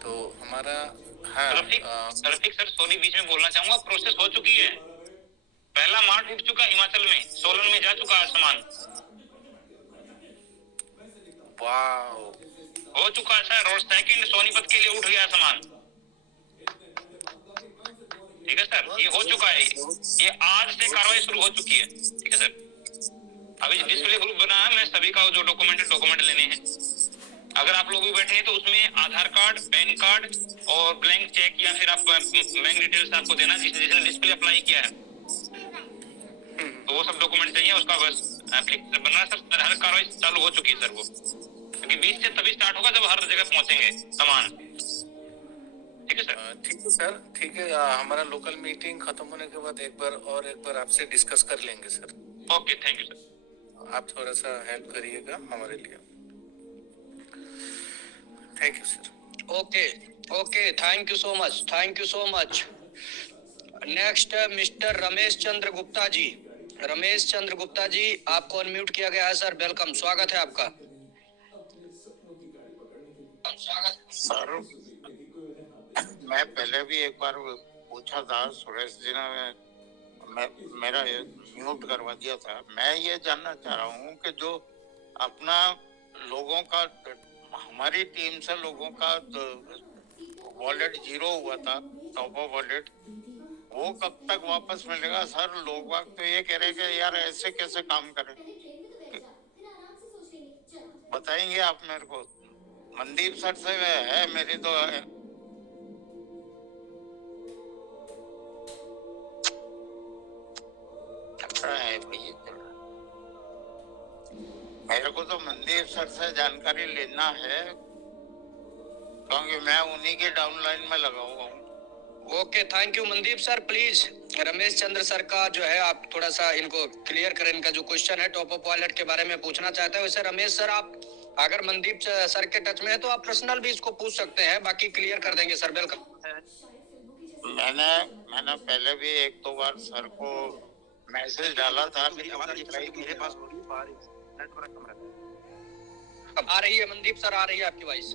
तो हमारा रफीक सर सॉरी बीच में बोलना चाहूंगा, प्रोसेस हो चुकी है। पहला मार्ट उठ चुका हिमाचल में, सोलन में जा चुका है सामान। वाओ, हो चुका है सर, और सेकंड सोनीपत के लिए उठ गया सामान। ठीक है सर, ये हो चुका है, ये आज से कार्रवाई शुरू हो चुकी है। ठीक है सर, अभी डिस्प्ले ग्रुप बना है, मैं सभी का जो डॉक्यूमेंट लेने हैं। अगर आप लोग भी बैठे हैं तो उसमें आधार कार्ड, पैन कार्ड और ब्लैंक चेक या फिर आप बैंक डिटेल्स आपको देना जिसने डिस्प्ले अप्लाई किया है, तो वो सब डॉक्यूमेंट चाहिए। उसका बस एप्लीकेशन बनना है सर। हर कार्रवाई चालू हो चुकी है सर वो, क्योंकि 20 से तभी स्टार्ट होगा जब हर जगह पहुंचेंगे सामान। ठीक है सर? ठीक है सर, ठीक है। हमारा लोकल मीटिंग खत्म होने के बाद एक बार आपसे डिस्कस कर लेंगे sir. Okay, thank you sir. आप थोड़ा सा हेल्प करिएगा हमारे लिए। Thank you sir. Okay, thank you so much. Next mister Ramesh Chandra Gupta ji, आपको अनम्यूट किया गया है सर, वेलकम, स्वागत है आपका। सर मैं पहले भी एक बार पूछा था, सुरेश जी ने मेरा म्यूट करवा दिया था। मैं ये जानना चाह रहा हूँ कि जो अपना लोगों का, हमारी टीम से लोगों का वॉलेट जीरो हुआ था, टॉप ऑफ वॉलेट, वो कब तक वापस मिलेगा सर? लोग बाग तो ये कह रहे हैं कि यार ऐसे कैसे काम करें, बताएंगे आप मेरे को? मनदीप सर से है मेरी तो है भैया। मेरे को तो मनदीप सर से जानकारी लेना है, क्योंकि मैं उन्हीं के डाउनलाइन में लगा हुआ हूँ। Okay, thank you Mandeep sir. Please Ramesh Chandra sir का जो है आप थोड़ा सा इनको क्लियर करें। इनका जो क्वेश्चन है टॉप अप वॉलेट के बारे में पूछना चाहते हैं, वैसे रमेश सर आप अगर मनदीप सर के टच में है तो आप पर्सनल भी इसको पूछ सकते हैं, बाकी क्लियर कर देंगे सर। वेलकम। मैंने पहले भी एक दो बार सर को मैसेज डाला था। मेरी आवाज मेरे पास आ रही है मनदीप सर, आ रही है आपकी वॉइस।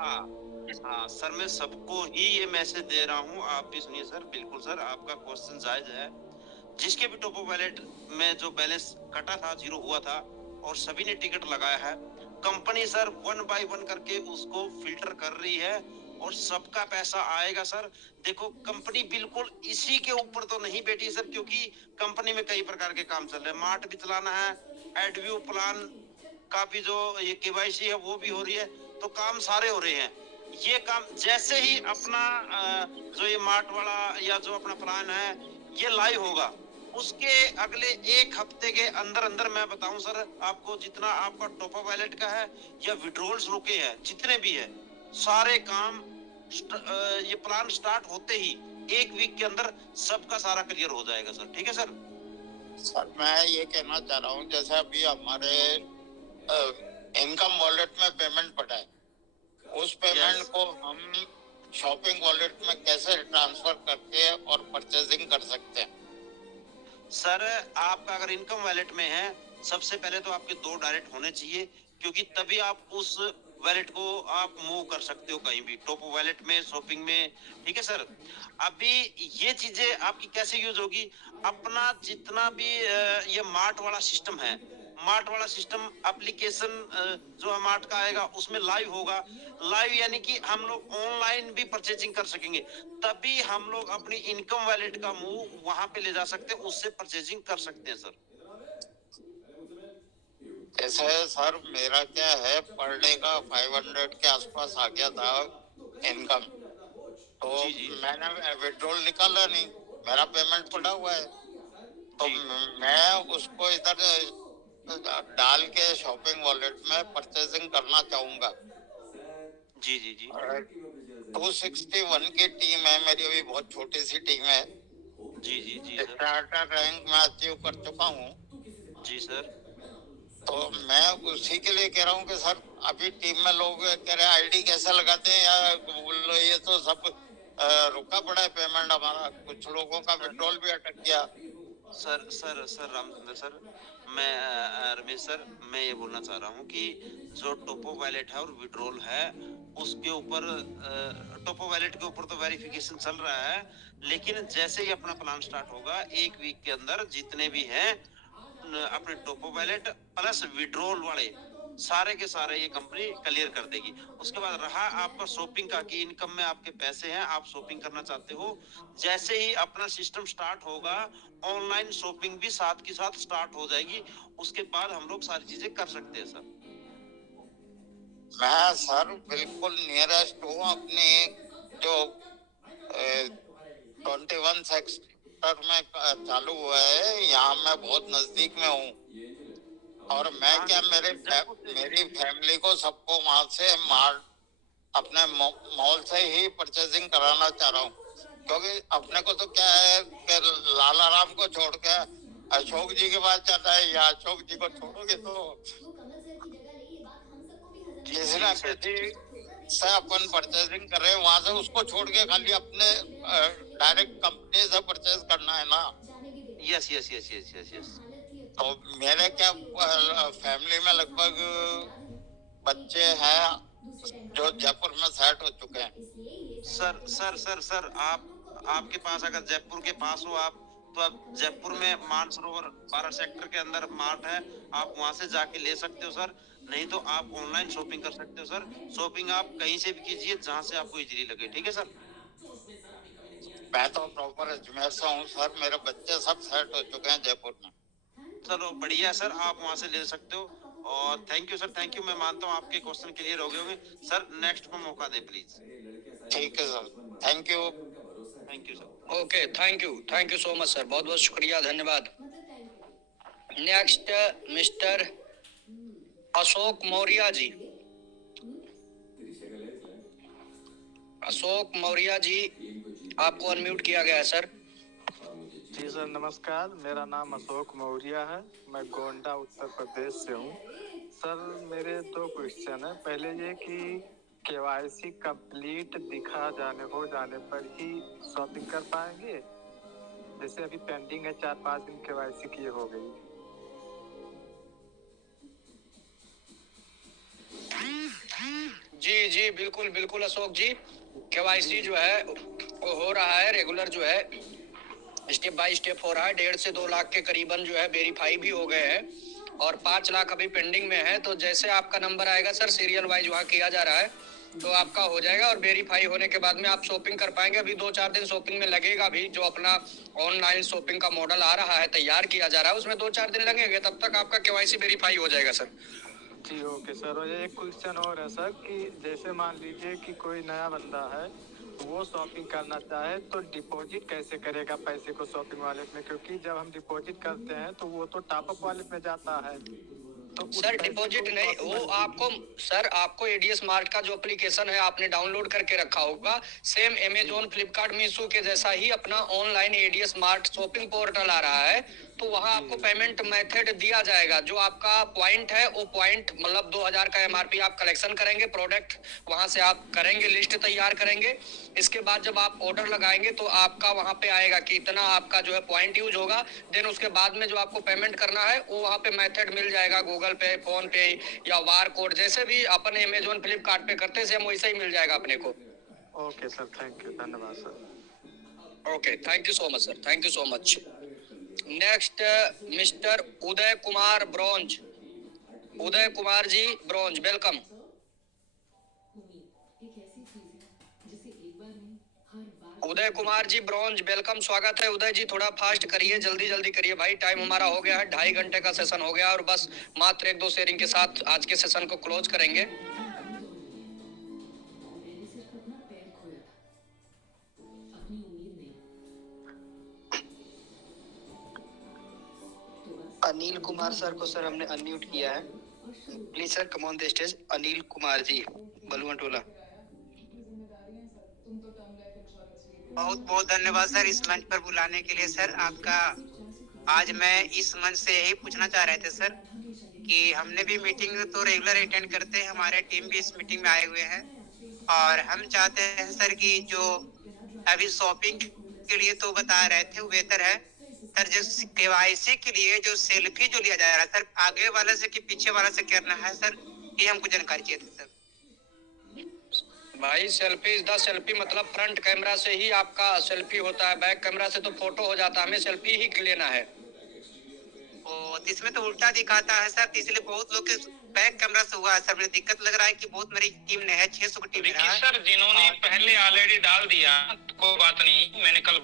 हाँ सर, मैं सबको ही ये मैसेज दे रहा हूँ, आप भी सुनिए सर। बिल्कुल सर, आपका क्वेश्चन जायज है। जिसके भी टॉप अप वॉलेट में जो बैलेंस कटा था, जीरो हुआ था, और सभी ने टिकट लगाया है, कंपनी सर 1 बाय 1 करके उसको फिल्टर कर रही है और सबका पैसा आएगा सर। देखो, कंपनी बिल्कुल इसी के ऊपर तो नहीं बैठी सर, क्योंकि कंपनी में कई प्रकार के काम चल रहे हैं। मार्ट भी चलाना है, एडव्यू प्लान का भी जो ये केवाईसी है वो भी हो रही है, तो काम सारे हो रहे हैं। ये काम जैसे ही अपना जो ये मार्ट वाला या जो अपना प्लान है ये लाइव होगा, उसके अगले 1 हफ्ते के अंदर अंदर मैं बताऊं सर आपको, जितना आपका टॉप अप वॉलेट का है या विड्रॉल्स रुके हैं जितने भी है, सारे काम ये प्लान स्टार्ट होते ही 1 वीक के अंदर सबका सारा क्लियर हो जाएगा सर। ठीक है सर? सर मैं ये कहना चाह रहा हूँ, जैसे अभी हमारे इनकम वॉलेट में पेमेंट पड़ा है, उस पेमेंट को हम शॉपिंग वॉलेट में कैसे ट्रांसफर करके और परचेजिंग कर सकते हैं? सर आपका अगर इनकम वॉलेट में है, सबसे पहले तो आपके 2 डायरेक्ट होने चाहिए, क्योंकि तभी आप उस वॉलेट को आप मूव कर सकते हो कहीं भी, टॉप वॉलेट में, शॉपिंग में। ठीक है सर? अभी ये चीजें आपकी कैसे यूज होगी? अपना जितना भी ये मार्ट वाला सिस्टम है, मार्ट वाला सिस्टम एप्लीकेशन जो है मार्ट का आएगा, उसमें लाइव होगा। लाइव यानी कि हम लोग ऑनलाइन भी परचेजिंग कर सकेंगे, तभी हम लोग अपनी इनकम वॉलेट का मूव वहां पे ले जा सकते हैं, उससे परचेजिंग कर सकते हैं सर। जैसे सर मेरा क्या है, पर डे का 500 के आसपास आ गया था इनकम, तो मैंने विड्रॉल निकाला नहीं, मेरा पेमेंट पड़ा हुआ है, तो मैं उसको इधर डाल के शॉपिंग वॉलेट में परचेजिंग करना चाहूंगा। जी जी जी। 261 की टीम है मेरी, अभी बहुत छोटी सी टीम है। जी जी जी। स्टार्टर रैंक में अचीव कर चुका हूँ। जी सर। तो मैं उसी के लिए कह रहा हूँ कि सर अभी टीम में लोग कह रहे हैं आईडी कैसे लगाते हैं, या ये तो सब रुका पड़ा है पेमेंट हमारा, कुछ लोगों का विड्रॉल भी अटक गया। सर रामचंद्र सर, मैं रमेश सर, मैं ये बोलना चाह रहा हूँ कि जो टॉप अप वॉलेट है और विड्रॉल है, उसके ऊपर टॉप अप वॉलेट के ऊपर तो वेरिफिकेशन चल रहा है, लेकिन जैसे ही अपना प्लान स्टार्ट होगा 1 वीक के अंदर जितने भी हैं अपने top up wallet plus withdrawal वाले सारे के सारे ये कंपनी क्लियर कर देगी। उसके बाद रहा आपका शॉपिंग का, कि इनकम में आपके पैसे हैं, आप शॉपिंग करना चाहते हो, जैसे ही अपना सिस्टम स्टार्ट होगा ऑनलाइन शॉपिंग भी साथ के साथ स्टार्ट हो जाएगी, उसके बाद हम लोग सारी चीजें कर सकते हैं सर। मैं सर बिल्कुल नियरेस्ट हूँ, अपनी जो 21 सेक्टर में चालू हुआ है, यहाँ मैं बहुत नजदीक में हूँ, और मैं क्या मेरी फैमिली को सबको वहां से अपने मॉल से ही परचेजिंग कराना चाह रहा हूँ, क्योंकि अपने को तो क्या है कि लाला राम को छोड़ के अशोक जी के पास जाता है, या अशोक जी को छोड़ोगे तो किसी ना किसी से अपन परचेजिंग कर रहे हैं, वहां से उसको छोड़ के खाली अपने डायरेक्ट कंपनी से परचेज करना है ना। Yes yes yes yes yes yes. तो मेरे क्या फैमिली में लगभग बच्चे हैं जो जयपुर में सेट हो चुके हैं। सर आपके पास अगर जयपुर के पास हो आप, तो आप जयपुर में मानसरोवर 12 सेक्टर के अंदर मार्ट है, आप वहां से जाके ले सकते हो सर। नहीं तो आप ऑनलाइन शॉपिंग कर सकते हो सर। शॉपिंग आप कहीं से भी कीजिए जहां से आपको इजीली लगे, ठीक है सर। मैं तो प्रॉपर अजमेर से हूँ सर, मेरे बच्चे सब सेट हो चुके हैं जयपुर में। चलो बढ़िया सर, आप वहां से ले सकते हो। और thank you sir, thank you. मैं मानता हूँ आपके क्वेश्चन क्लियर हो गए होंगे सर। नेक्स्ट को मौका दे प्लीज। ठीक है sir, thank you. Thank you sir. Okay, thank you so much sir, बहुत बहुत शुक्रिया, धन्यवाद। Next mister Ashok Maurya ji. अशोक मौर्य जी, आपको अनम्यूट किया गया है सर। जी सर नमस्कार, मेरा नाम अशोक मौर्य है, मैं गोंडा उत्तर प्रदेश से हूँ। सर मेरे 2 क्वेश्चन है। पहले ये कि केवाईसी कंप्लीट हो जाने पर ही शॉपिंग कर पाएंगे? जैसे अभी पेंडिंग है 4-5 दिन केवाईसी की हो गई। जी जी बिल्कुल बिल्कुल अशोक जी, केवाईसी जो है वो हो रहा है रेगुलर, जो है स्टेप बाय स्टेप हो रहा है। 1.5 से 2 लाख के करीबन जो है वेरीफाई भी हो गए हैं और 5 लाख अभी पेंडिंग में है। तो जैसे आपका नंबर आएगा सर, सीरियल वाइज वहाँ किया जा रहा है, तो आपका हो जाएगा और वेरीफाई होने के बाद में आप शॉपिंग कर पाएंगे। अभी 2-4 दिन शॉपिंग में लगेगा भी, जो अपना ऑनलाइन शॉपिंग का मॉडल आ रहा है, तैयार किया जा रहा है, उसमें 2-4 दिन लगेंगे, तब तक आपका केवाईसी वेरीफाई हो जाएगा सर। जी ओके सर। और एक क्वेश्चन और है सर कि जैसे मान लीजिए कि कोई नया बंदा है, वो शॉपिंग करना चाहे तो डिपॉजिट कैसे करेगा पैसे को शॉपिंग वॉलेट में? क्योंकि जब हम डिपॉजिट करते हैं तो वो तो टॉपअप वॉलेट में जाता है। तो सर डिपॉजिट नहीं, वो आपको सर आपको एडीएस मार्ट का जो एप्लीकेशन है आपने डाउनलोड करके रखा होगा, सेम अमेजोन, फ्लिपकार्ट, मीशो के जैसा ही अपना online ADS mart shopping portal आ रहा है। तो वहाँ आपको पेमेंट मेथड दिया जाएगा। जो आपका पॉइंट है वो पॉइंट मतलब 2000 का एमआरपी आप कलेक्शन करेंगे, प्रोडक्ट वहाँ से आप करेंगे, लिस्ट तैयार करेंगे। इसके बाद जब आप ऑर्डर लगाएंगे तो आपका वहाँ पे आएगा कि इतना आपका जो है पॉइंट यूज होगा। देन उसके बाद में जो आपको पेमेंट करना है वो वहाँ पे मेथड मिल जाएगा, गूगल पे, फोन पे या वार कोड, जैसे भी अपन अमेजोन, फ्लिपकार्ट पे करते हैं वैसे ही मिल जाएगा अपने को। ओके सर, थैंक यू, धन्यवाद sir. Okay, thank you so much sir, thank you so much. Next mister Uday Kumar bronze. Uday Kumar ji bronze, welcome. Uday Kumar ji bronze, welcome, स्वागत है। उदय जी थोड़ा फास्ट करिए, जल्दी जल्दी करिए भाई, टाइम हमारा हो गया है, 2.5 घंटे का सेशन हो गया और बस मात्र 1-2 शेयरिंग के साथ आज के सेशन को क्लोज करेंगे। अनिल कुमार सर को सर हमने अनम्यूट किया है, please sir come on the stage. Anil Kumar ji, Balua Tola. बहुत बहुत धन्यवाद सर इस मंच पर बुलाने के लिए। सर आपका आज मैं इस मंच से यही पूछना चाह रहे थे सर कि हमने भी मीटिंग तो रेगुलर अटेंड करते हैं, हमारे टीम भी इस मीटिंग में आए हुए हैं और हम चाहते हैं सर कि जो अभी शॉपिंग के लिए तो बता रहे थे वो बेहतर है सर, जो केवाईसी के लिए जो सेल्फी जो लिया जा रहा है सर, आगे वाले से कि पीछे वाला से करना है सर, ये हमको जानकारी चाहिए थी सर। भाई सेल्फी इज द सेल्फी, मतलब फ्रंट कैमरा से ही आपका सेल्फी होता है, बैक कैमरा से तो फोटो हो जाता है, हमें सेल्फी ही लेना है। और इसमें तो उल्टा दिखाता है सर, इसलिए बहुत लोग के बैक कैमरा से हुआ है सर। मुझे दिक्कत लग रहा है कि बहुत मेरी टीम ने है, 600 की टीम है सर। जिन्होंने पहले ऑलरेडी डाल दिया कोई बात नहीं, मैंने कल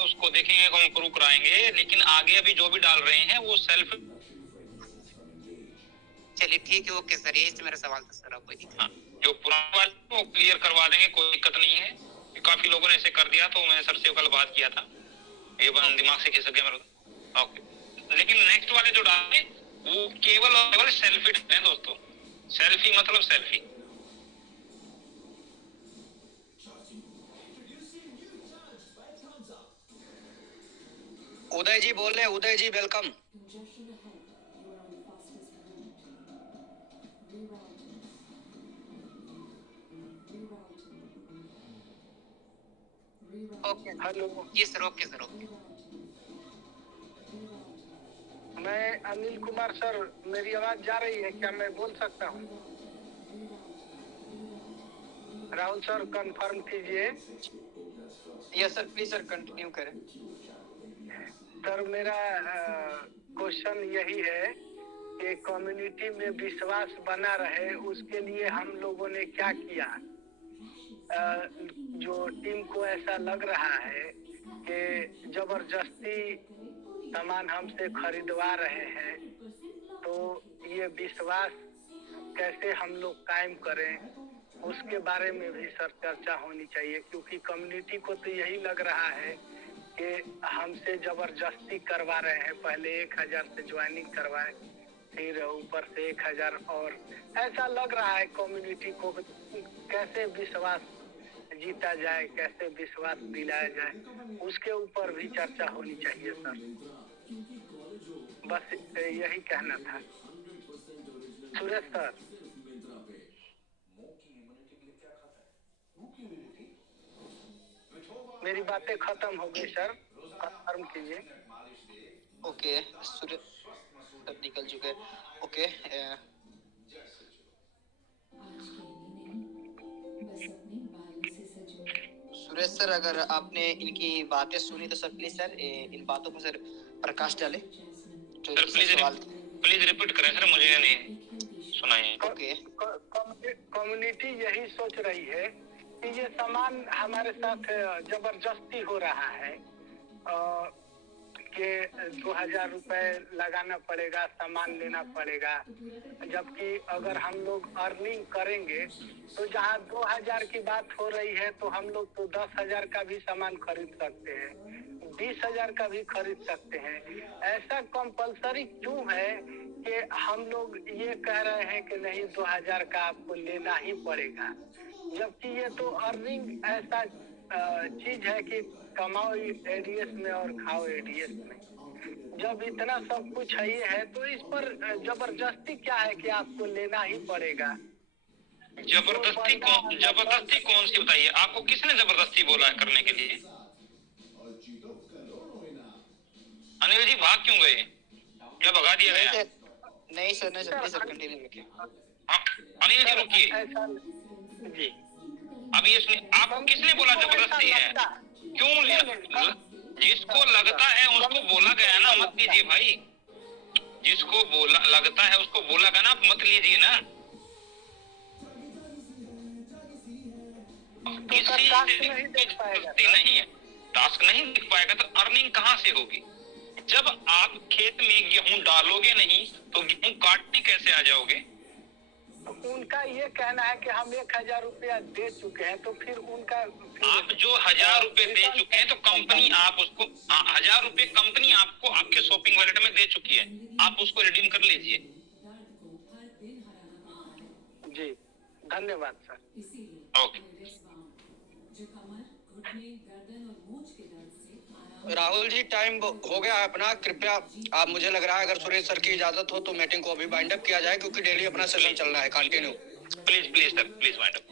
उसको देखेंगे, हम इम्प्रूव कराएंगे, लेकिन आगे अभी जो भी डाल रहे हैं वो सेल्फ। चलिए ठीक है, ओके सर, यही मेरा सवाल था सर। कोई दिक्कत हाँ, जो पुराना वाला वो क्लियर करवा देंगे, कोई दिक्कत नहीं है। काफी लोगों ने ऐसे कर दिया, तो मैं सर से कल बात किया था, ये दिमाग से खिसक गया मेरा। ओके, लेकिन नेक्स्ट वाले जो डाले वो केवल और केवल सेल्फी है दोस्तों, सेल्फी मतलब सेल्फी। उदय जी बोल रहे हैं, उदय जी वेलकम। ओके हेलो जी सर, ओके सर, ओके। मैं अनिल कुमार सर, मेरी आवाज जा रही है क्या? मैं बोल सकता हूँ? राहुल सर कंफर्म कीजिए। Yes sir, please sir continue करें। सर मेरा क्वेश्चन यही है कि कम्युनिटी में विश्वास बना रहे, उसके लिए हम लोगों ने क्या किया। जो टीम को ऐसा लग रहा है कि जबरदस्ती सामान हमसे खरीदवा रहे हैं, तो ये विश्वास कैसे हम लोग कायम करें, उसके बारे में भी सर चर्चा होनी चाहिए। क्योंकि कम्युनिटी को तो यही लग रहा है कि हमसे जबरदस्ती करवा रहे हैं। पहले 1000 से ज्वाइनिंग करवाए, फिर ऊपर से 1000 और ऐसा लग रहा है। कम्युनिटी को कैसे विश्वास जीता जाए, कैसे विश्वास दिलाया जाए, उसके ऊपर भी चर्चा होनी चाहिए सर। बस यही कहना था। सुरेश सर, मेरी बातें खत्म हो गई सर, कंफर्म कीजिए। ओके, सूर्य सर निकल चुके। ओके, सुरेश सर, अगर आपने इनकी बातें सुनी तो सर प्लीज सर इन बातों पर सर प्रकाश डालें। सर प्लीज रिपीट करें सर, मुझे नहीं सुनाई। ओके, कम्युनिटी यही सोच रही है कि ये सामान हमारे साथ जबरदस्ती हो रहा है कि 2000 रुपए लगाना पड़ेगा, सामान लेना पड़ेगा। जबकि अगर हम लोग अर्निंग करेंगे तो जहाँ 2000 की बात हो रही है तो हम लोग तो 10,000 का भी सामान खरीद सकते हैं, 20,000 का भी खरीद सकते हैं। ऐसा कंपलसरी क्यों है कि हम लोग ये कह रहे हैं कि नहीं 2000 का आपको लेना ही पड़ेगा। जबकि ये तो अर्निंग ऐसा चीज है कि कमाओ एडीएस में और खाओ एडीएस में। जब इतना सब कुछ है तो इस पर जबरदस्ती क्या है कि आपको लेना ही पड़ेगा। जबरदस्ती कौन सी बताइए, आपको किसने जबरदस्ती बोला है करने के लिए? अनिल जी भाग क्यों गए, क्या भगा दिया गया? नहीं सर, नहीं सर, प्लीज सर कंटिन्यू रखिए। अनिल जी रुकिए जी। अभी इसने आपको किसने बोला जबरदस्ती है? क्यों जिसको लगता है उसको बोला गया ना, मत लीजिए भाई। जिसको बोला लगता है उसको बोला गया ना, आप मत लीजिए ना। किसी से जबरदस्ती नहीं है। टास्क नहीं दिख पाएगा तो अर्निंग कहाँ से होगी? जब आप खेत में गेहूं डालोगे नहीं तो गेहूं काटने कैसे आ जाओगे? उनका ये कहना है कि हम 1000 रुपया दे चुके हैं, तो फिर उनका आप जो 1000 रुपए दे चुके हैं तो कंपनी आप उसको 1000 रुपए कंपनी आपको आपके शॉपिंग वॉलेट में दे चुकी है, आप उसको रिडीम कर लीजिए। जी धन्यवाद sir. Okay. Rahul ji time हो गया है अपना, कृपया आप, मुझे लग रहा है अगर सुरेश सर की इजाजत हो तो मीटिंग को अभी वाइंड अप किया जाए, क्योंकि डेली अपना सेशन चलना है continue. Please sir, please wind up.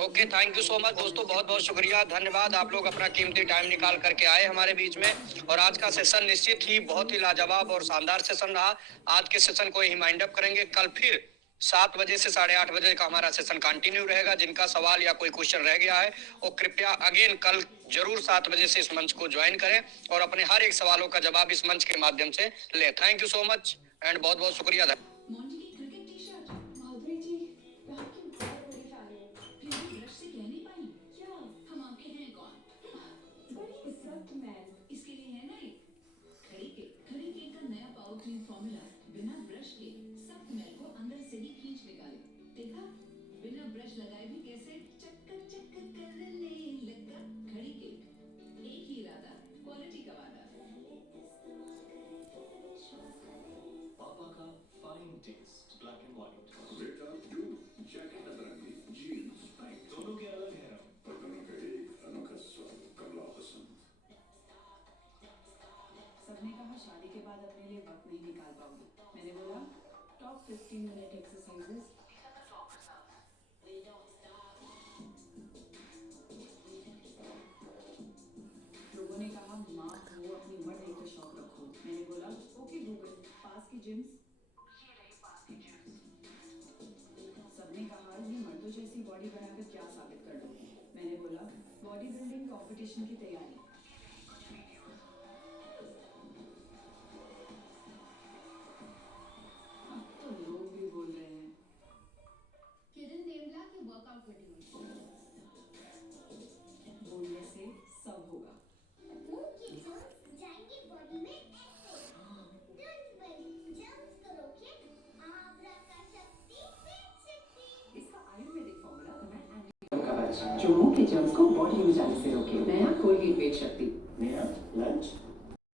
Okay, thank you so much दोस्तों, बहुत बहुत शुक्रिया, धन्यवाद। आप लोग अपना कीमती टाइम निकाल करके आए हमारे बीच में, और आज का सेशन निश्चित ही बहुत ही लाजवाब और शानदार सेशन रहा। आज के सेशन को ही वाइंड अप करेंगे, कल फिर 7 बजे से 8:30 बजे का हमारा सेशन कंटिन्यू रहेगा। जिनका सवाल या कोई क्वेश्चन रह गया है वो कृपया अगेन कल जरूर 7 बजे से इस मंच को ज्वाइन करें और अपने हर एक सवालों का जवाब इस मंच के माध्यम से लें। Thank you so much and बहुत बहुत शुक्रिया। सबने कहा शादी के बाद अपने लिए वक्त नहीं निकाल पाऊंगी। मैंने बोला टॉप 15 मिनट एक्सरसाइजेस। लोगों ने कहा माँ हो, अपनी उम्र देखकर शौक रखो। मैंने बोला ओके गूगल, पास की जिम्स। सबने कहा ये मर्दों जैसी बॉडी बनाकर क्या साबित कर दोगे। मैंने बोला बॉडी बिल्डिंग कंपटीशन की तैयारी। अब तो लोग भी बोल रहे हैं किरण देवला के वर्कआउट वीडियो बोलने से सब होगा। मुंह की जर्म्स जाएंगे बॉडी में ऐसे। डोंट वरी, जर्म्स करोगे आब्रा का शक्ति शक्ति। इसका आयुर्वेदिक फॉर्मूला बना है कवच जो मुंह के जर्म्स को बॉडी में जाने से रोके। नया कोलगेट वेट शक्ति। नया लंच